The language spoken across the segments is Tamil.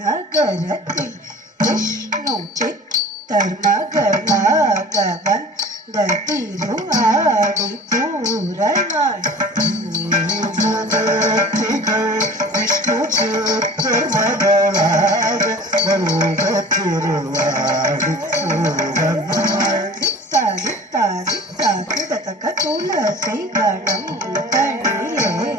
நகரத்தில் விஷ்ணு சித்தர் மகளாகவன் திருவாடி பூரணாள் விஷ்ணு சித்தர் மகளாக வந்த திருவாடி பூரணாள் தாரித்தக்க துளசி கணம் தனியே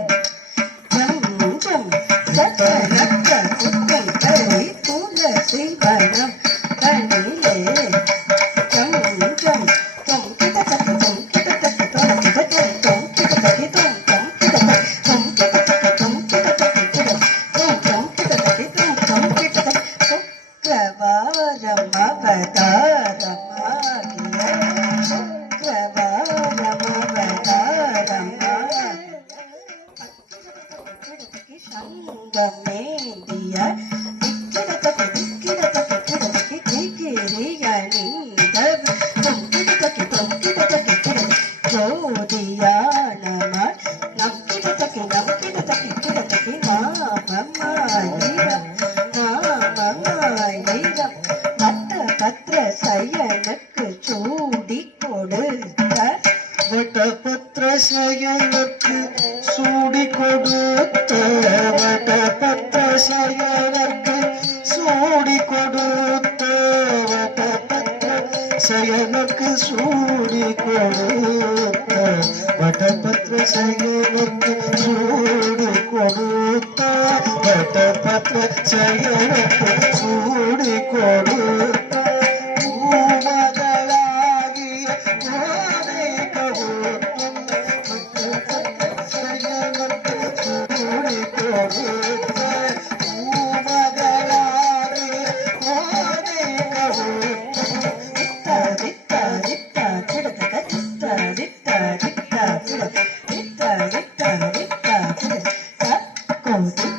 ஜம் சக்கரக்க குக்கை தரி துளசி கணம் தனியே சயனுக்கு சூடி கொடுத்த வடபத்ர சயனுக்கு சூடி கொடுத்த வடபத்ர சயனுக்கு சூடி கொடுத்த வடபத்ர சயனுக்கு சூடி கொடுத்த வடபத்ர சயனுக்கு சூடி கொடுத்த வடபத்ர சயனுக்கு சூடி கொடுத்த Oh,